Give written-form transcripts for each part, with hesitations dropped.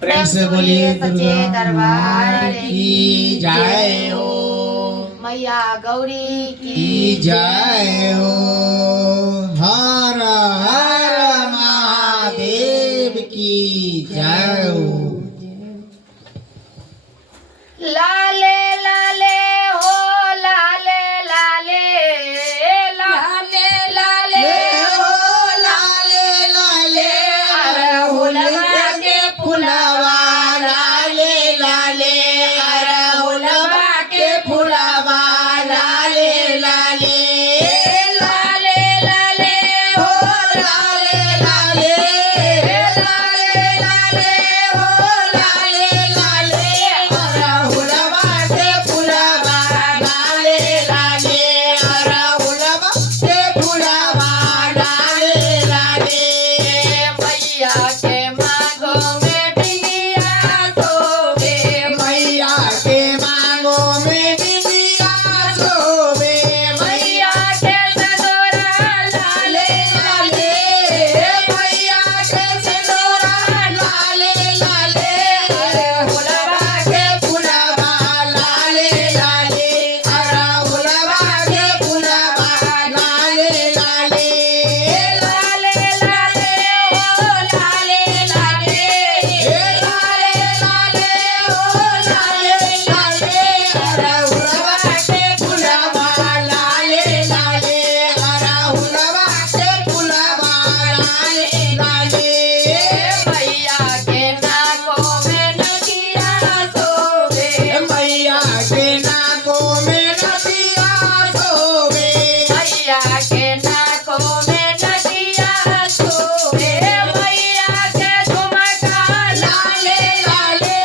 प्रेम से बोलिए सच्चे दरबार की जय हो। मैया गौरी की जय हो। हर हर महादेव की जय हो। लाले लाले हो लाले लाले लाले लाले हो लाले लाले अरहुलवा के फुलवा लाले लाले अरहुलवा के फुलवा लाले लाले लाले लाले हो लाले लाले लाले लाले हो लाले लाले अरहुलवा के फुलवा लाले लाले अरहुलवा के फुलवा लाले लाले मैया के मांगो में बिंदिया सोवे मैया के मांगो में बिंदिया सोवे मैया के सदोरा लाले लाले मैया के सिंदूरा लाले लाले अरहुलवा के फुलवा लाले लाले अरहुलवा के फुलवा लाले लाले लाले लाले ओ लाले लाले लाले लाले ओ लाले लाले अरहुलवा के फुलवा लाले लाले अरहुलवा के फुलवा लाले लाले मैया के नाकों में नदिया सोवे मैया के नाकों में नदिया सोवे मैया के नाकों में नदिया सोवे मैया के झुमका लाले लाले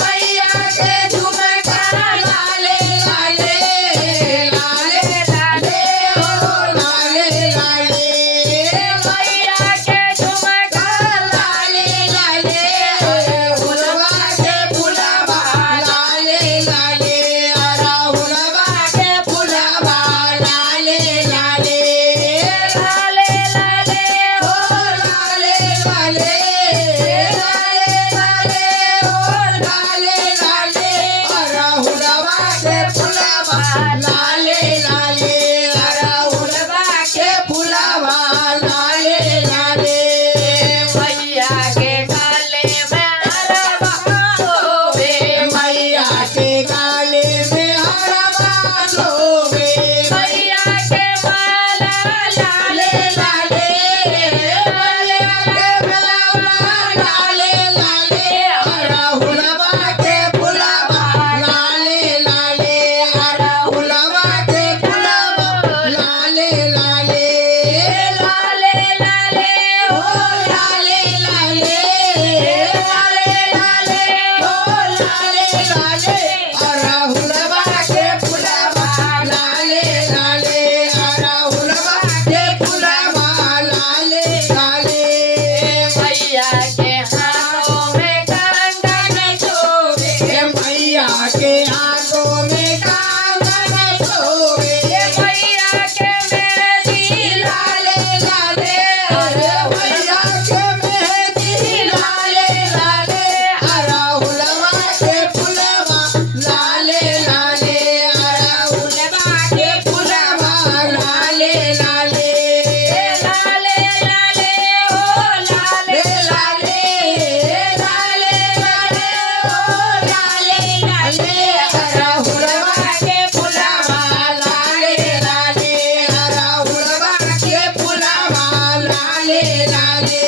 मैया के झुमका लाले लाले लाले लाले ओ लाले लाले मैया के झुमका लाले लाले अरहुलवा के फुलवा लाले लाले अरहुलवा के फुलवा लाले लाले लाले लाले ओ लाले लाले लाले लाले ओ लाले लाले अरहुलवा के फुलवा लाले लाले अरहुलवा के फुलवा लाले लाले मैया के गाले में अरबा सोवे मैया के गाले में हरवा सोवे मैया के माला लाले लाले लाले के फुलवा लाले लाले अरहुलवा के फुलवा लाले लाले अरहुलवा के फुलवा लाले लाले लाले लाले ओ लाले लाले लाले लाले ओ लाले लाले अरहुलवा के फुलवा लाले लाले अरहुलवा के फुलवा लाले लाले मैया के हाथों में कंगन सोवे मैया के आंखों में कंगन सोवे मैया के मेहंदी लाले लाले अरे मैया के मेहंदी लाले लाले अरहुलवा के फुलवा लाले लाले अरहुलवा के फुलवा लाले लाले लाले लाले ओ लाले लाले लाले लाले ओ लाले लाले अरहुलवा के फुलवा लाले लाले अरहुलवा के फुलवा लाले लाले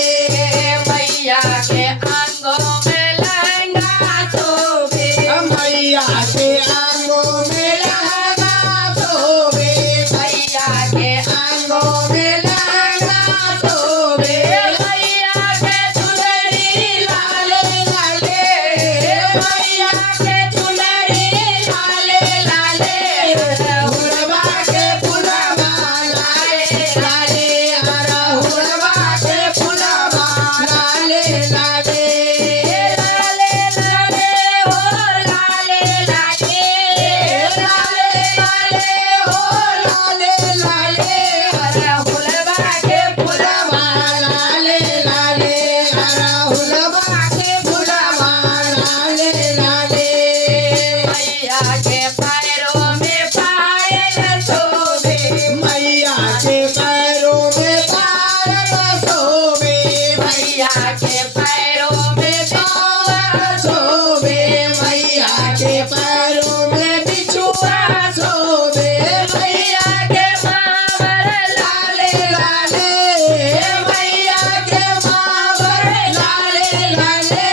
मैया के आंगों में लहंगा सोवे मैया के आंगों में लहंगा सोवे मैया के आंगों में लहंगा सोवे मैया के चुनरी लाले लाले मैया के चुनरी लाले लाले अरहुलवा के फुलवा लाले लाले अरहुलवा के फुलवा लाले लाले लाले लाले ओ लाले लाले लाले लाले ओ लाले लाले अरहुलवा के फुलवा लाले लाले अरहुलवा मैया के पैरों में बिछुआ शोभे मैया के पैरों में बिछुआ शोभे मैया के मावर लाले लाले मैया के मावर लाले लाले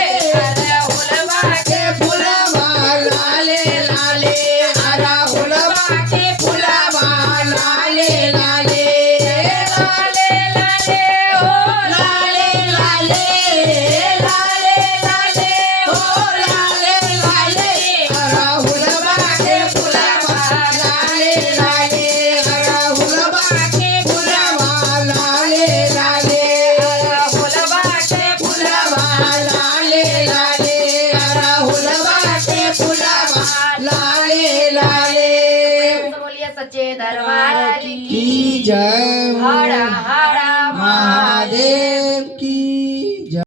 हुलवा के फुलवा लाले लाले अरहुलवा के फुलवा लाले लाले लाले लाले ओ लाले लाले लाले लाले ओ लाले लाले अरहुलवा के फुलवा लाले लाले अरहुलवा के फुलवा लाले लाले हुलवा के फुलवा लाले लाले अरहुलवा के फुलवा लाले लाले बोलिए सच्चे दरबार की की जय हरा हरा महादेव।